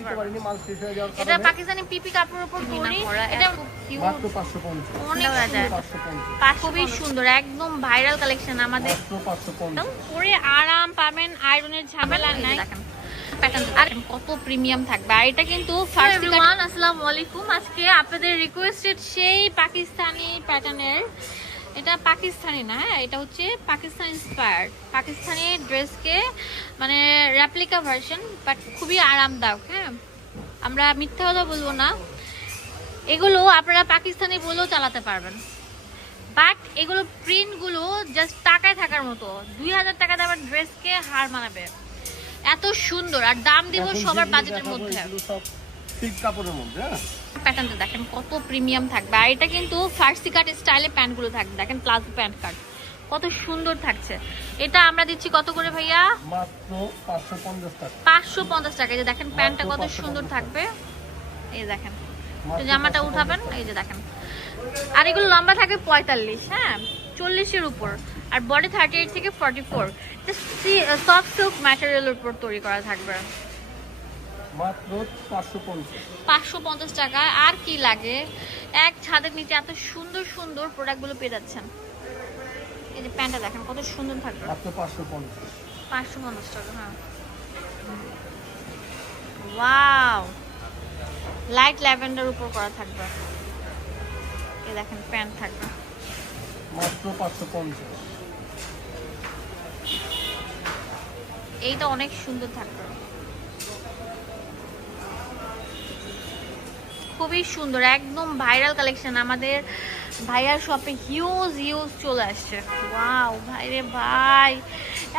দিতে পারিনি মাল শেষ হয়ে যাওয়ার এটা পাকিস্তানি পিপি কাপড়ের উপর তৈরি এটা মাত্র পাঁচশো পঞ্চাশ। অনেক খুবই সুন্দর একদম ভাইরাল কালেকশন আমাদের। পঞ্চাশ। পরে আরাম পাবেন আয়রনের ঝামেলা নাই। আর কত প্রিমিয়াম থাকবে। আর এটা কিন্তু আসসালামু আলাইকুম। আজকে আপনাদের রিকোয়েস্টেড সেই পাকিস্তানি প্যাটার্নের এটা পাকিস্তানি না হ্যাঁ এটা হচ্ছে পাকিস্তান ইন্সপায়ার্ড পাকিস্তানি ড্রেসকে মানে রেপ্লিকা ভার্সন বাট খুবই আরামদায়ক হ্যাঁ। আমরা মিথ্যা কথা বলব না। এগুলো আপনারা পাকিস্তানি বলেও চালাতে পারবেন। বাট এগুলো প্রিন্টগুলো জাস্ট টাকায় থাকার মতো। দুই হাজার টাকা দামের ড্রেসকে হার মানাবে। এত সুন্দর আর দাম দিব সবার বাজেটের মধ্যে। ঠিক কাপড়ের মধ্যে হ্যাঁ? প্যাটার্নটা দেখেন কত প্রিমিয়াম থাকবে। আর এটা কিন্তু ফার্সি কাট স্টাইলে প্যান্টগুলো থাকবে। দেখেন প্লাজো প্যান্ট কাট কত সুন্দর থাকছে। এটা আমরা দিচ্ছি কত করে ভাইয়া? মাত্র পাঁচশো পঞ্চাশ টাকা। এই যে দেখেন প্যান্টটা কত সুন্দর থাকবে। এই দেখেন। তো জামাটা উঠাবেন এই যে দেখেন। আর এগুলো লম্বা থাকে পঁয়তাল্লিশ হ্যাঁ? চল্লিশের উপর। আর বডি থার্টি এইট থেকে ফর্টি ফোর সফট সিল্ক ম্যাটেরিয়ালের উপর তৈরি করা থাকবে। মাত্র পাঁচশো পঞ্চাশ। পাঁচশো পঞ্চাশ টাকা। আর কি লাগে? এক ছাদের নিচে এত সুন্দর সুন্দর প্রোডাক্টগুলো পেয়ে যাচ্ছেন। এই যে প্যান্টটা দেখেন কত সুন্দর থাকবে। মাত্র পাঁচশো পঞ্চাশ। পাঁচশো পঞ্চাশ টাকা হ্যাঁ। ওয়াও! লাইট ল্যাভেন্ডার উপর করা থাকবে। এই দেখেন প্যান্ট থাকবে। মাত্র পাঁচশো পঞ্চাশ। এইটা অনেক সুন্দর থাকবে। খুবই সুন্দর একদম ভাইরাল কালেকশন আমাদের ভাইয়ার শপে হিউজ হিউজ চলে আসছে। ওয়াও ভাইরে ভাই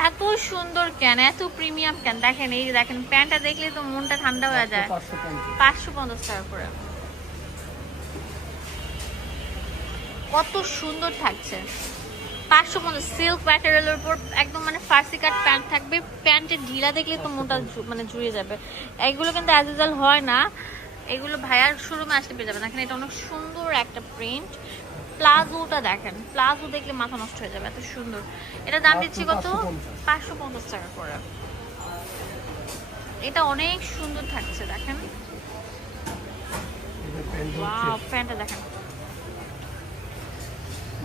এত সুন্দর কেন এত প্রিমিয়াম কেন দেখেন এই দেখেন প্যান্টটা দেখলে তো মনটা ঠান্ডা হয়ে যায়। পাঁচশো পঞ্চাশ টাকা করে। কত সুন্দর থাকছে। পাঁচশো পঞ্চাশ সিল্ক ম্যাটেরিয়ালের উপর একদম মানে ফার্সি কাট প্যান্ট থাকবে। প্যান্টের ঢিলা দেখলে তো মোটা মানে জুড়ে যাবে। এগুলো কিন্তু অ্যাজ হয় না। এগুলো ভাইয়ার শোরুমে আসতে পেয়ে যাবেন। দেখেন এটা অনেক সুন্দর একটা প্রিন্ট প্লাজোটা দেখেন। প্লাজো দেখলে মাথা নষ্ট হয়ে যাবে এত সুন্দর। এটা দাম দিচ্ছি কত? পাঁচশো পঞ্চাশ। টাকা করে। এটা অনেক সুন্দর থাকছে দেখেন। প্যান্টটা দেখেন।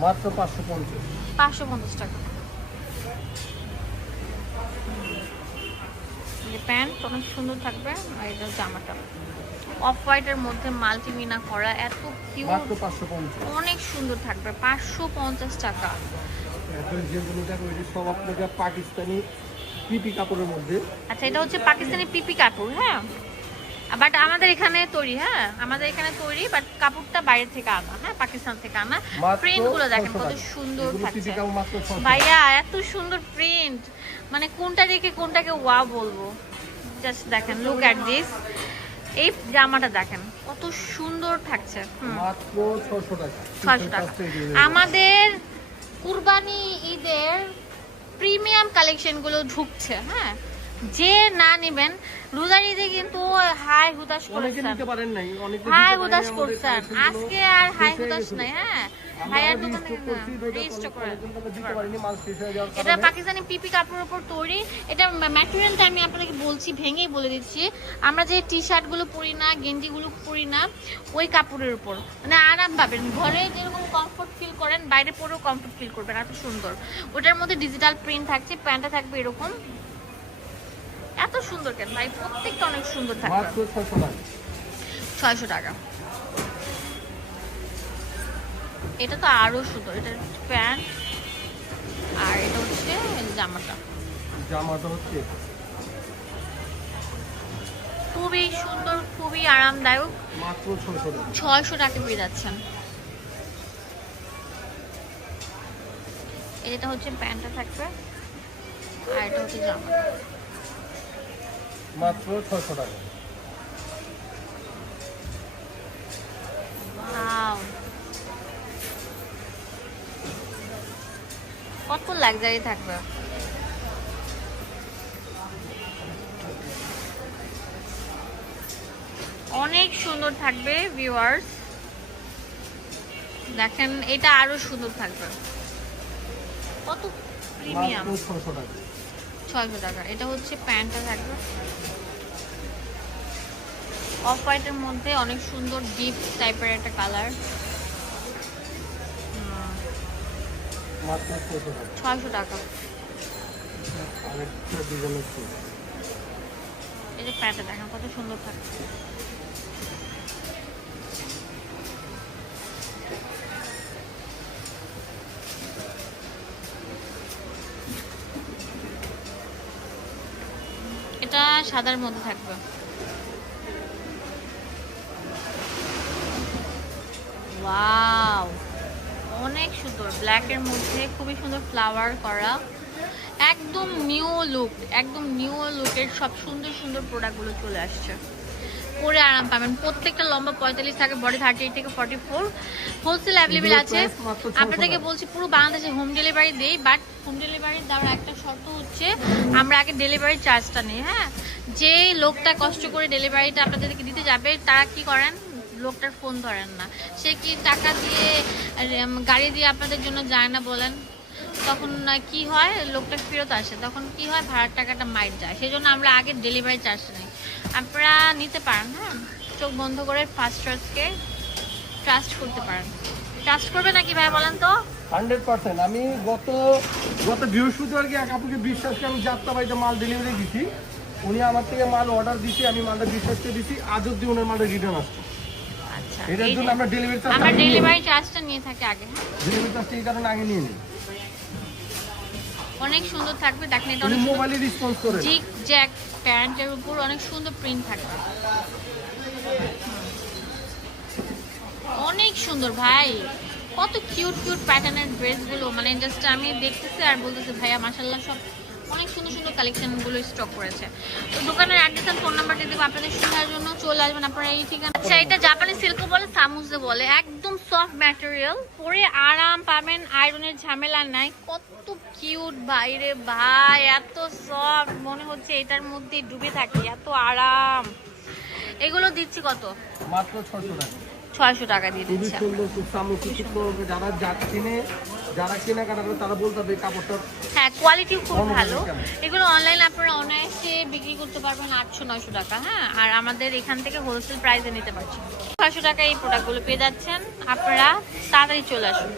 মাত্র পাঁচশো পঞ্চাশ। পাঁচশো পঞ্চাশ টাকা। যে প্যান্ট অনেক সুন্দর থাকবে। আর এটা জামাটা। অফ হোয়াইটের মধ্যে মাল্টিমিনা করা এত কিউট অনেক সুন্দর থাকবে পাঁচশো পঞ্চাশ টাকা। সব আপনাকে পাকিস্তানি পিপি কাপড়ের মধ্যে। আচ্ছা এটা হচ্ছে পাকিস্তানি পিপি কাপড় হ্যাঁ? বাট আমাদের এখানে তৈরি হ্যাঁ? আমাদের এখানে তৈরি বাট কাপড়টা বাইরে থেকে আনা হ্যাঁ? পাকিস্তান থেকে আনা। প্রিন্টগুলো দেখেন কত সুন্দর থাকছে। ভাইয়া এত সুন্দর প্রিন্ট মানে কোনটা দেখে কোনটাকে ওয়া বলব? জাস্ট দেখেন লুক অ্যাট দিস এই জামাটা দেখেন কত সুন্দর থাকছে ছয়শো টাকা। আমাদের কুরবানি ঈদের প্রিমিয়াম কালেকশনগুলো ঢুকছে হ্যাঁ? যে না নেবেন রোজার ঈদে কিন্তু হাই হুদাস করেছেন। হাই হুদাস করছেন। আজকে আর হাই হুদাস নাই হ্যাঁ? ভাইয়ার দোকানে রেজিস্টার এটা পাকিস্তানি পিপি কাপড়ের উপর তৈরি। এটা ম্যাটেরিয়ালটা আমি আপনাদেরকে বলছি ভেঙেই বলে দিচ্ছি। আমরা যে টি শার্টগুলো পরি না গেঞ্জিগুলো পরি না ওই কাপড়ের উপর। মানে আরাম পাবেন। ঘরে যেরকম কমফোর্ট ফিল করেন বাইরে পরেও কমফোর্ট ফিল করবেন এত সুন্দর। ওটার মধ্যে ডিজিটাল প্রিন্ট থাকছে প্যান্টটা থাকবে এরকম। এত সুন্দর কেন? ভাই প্রত্যেকটা অনেক সুন্দর টাকা। ছয়শো টাকা। এটা তো আরও সুন্দর। এটা প্যান্ট আর এটা হচ্ছে জামাটা। জামাটা হচ্ছে খুবই সুন্দর খুবই আরামদায়ক। মাত্র ছয়শো টাকা পেয়ে যাচ্ছেন। এটা হচ্ছে প্যান্টটা থাকবে আর এটা হচ্ছে জামা। মাত্র ছশো টাকা। কত লাক্সারি থাকবে? অনেক সুন্দর থাকবে ভিউয়ার্স দেখেন এটা আরও সুন্দর থাকবে। কত প্রিমিয়াম টাকা। ছয়শো টাকা। এটা হচ্ছে প্যান্টটা থাকবে অফ হোয়াইটের মধ্যে অনেক সুন্দর ডিপ টাইপের একটা কালার। ছয়শো টাকা। এটা এই যে প্যান্টটা দেখেন কত সুন্দর থাকছে। এটা সাদার মধ্যে থাকবে। ওয়াও অনেক সুন্দর। ব্ল্যাকের মধ্যে খুবই সুন্দর ফ্লাওয়ার করা। একদম নিউ লুক একদম নিউ লুকের সব সুন্দর সুন্দর প্রোডাক্টগুলো চলে আসছে। পরে আরাম পাবেন। প্রত্যেকটা লম্বা পঁয়তাল্লিশ থাকে বডি থার্টি এইট থেকে ফর্টি ফোর হোলসেল অ্যাভেলেবেল আছে। price মাত্র 600 আপনাদেরকে বলছি পুরো বাংলাদেশে হোম ডেলিভারি দেই বাট হোম ডেলিভারি দেওয়ার একটা শর্ত হচ্ছে আমরা আগে ডেলিভারি চার্জটা নিই হ্যাঁ? যে লোকটা কষ্ট করে ডেলিভারিটা আপনাদেরকে দিতে যাবে, তারা কি করেন? লোকটার ফোন ধরেন না। সে কি টাকা দিয়ে গাড়ি দিয়ে আপনাদের জন্য যায় না বলেন? তখন কি হয়? লোকটা ফেরত আসে। তখন কি হয়? ভাড়ার টাকাটা মাইট যায়। সেই জন্য আমরা আগে ডেলিভারি চার্জ নিই। আপনারা নিতে পারেন হ্যাঁ? চোখ বন্ধ করে ফার্স্ট চার্জকে ট্রাস্ট করতে পারেন। ট্রাস্ট করবে নাকি ভাই বলেন তো? Hundred percent. আমি গত গত বৃহস্পতিবার কি এক আপুকে বিশ্বাস করে আমি যাত্রা বাড়িতে মাল ডেলিভারি দিছি। উনি আমার থেকে মাল অর্ডার দিছি আমি মালটা বিশ্বাস করে দিছি আজ অব্দি ওনার মালটা রিটার্ন আসছে। আচ্ছা এটার জন্য আমরা ডেলিভারি চার্জ আমরা ডেলিভারি চার্জটা নিয়ে থাকি আগে হ্যাঁ? ডেলিভারি চার্জটা এই কারণে আগে নিয়ে নিই। অনেক সুন্দর থাকবে দেখেন এটা অনেক মোবাইলে রেসপন্স করেন জিগ জ্যাক প্যান্টের উপর অনেক সুন্দর প্রিন্ট থাকবে। অনেক সুন্দর ভাই কত কিউট কিউট প্যাটার্নের ড্রেসগুলো মানে জাস্ট আমি দেখতেছি আর বলতেছি ভাইয়া মাসাল্লাহ সব অনেক সুন্দর সুন্দর কালেকশনগুলো স্টক করেছে। তো দোকানের অ্যাড্রেস আর ফোন নাম্বার দিয়ে দেবো আপনাদের শোনার জন্য চলে আসবেন আপনারা এই ঠিকানা আচ্ছা এটা জাপানি সিল্ক বলে সামুজে বলে। একদম সফট ম্যাটেরিয়াল পরে আরাম পাবেন আয়রনের ঝামেলা নাই। কত কিউট বাইরে ভাই এত সফট মনে হচ্ছে এটার মধ্যে ডুবে থাকি এত আরাম। এগুলো দিচ্ছি কত? মাত্র ছশো টাকা। ছয়শো টাকা দিয়ে দিচ্ছি। যারা যা কিনে যারা কেনাকাটা করে তারা বলতে পারবে কাপড়টা হ্যাঁ কোয়ালিটিও খুব ভালো। এগুলো অনলাইন আপনারা অনায়াসে বিক্রি করতে পারবেন আটশো নয়শো টাকা হ্যাঁ? আর আমাদের এখান থেকে হোলসেল প্রাইসে নিতে পারছেন। ছয়শো টাকা এই প্রোডাক্টগুলো পেয়ে যাচ্ছেন। আপনারা তাড়াতাড়ি চলে আসুন।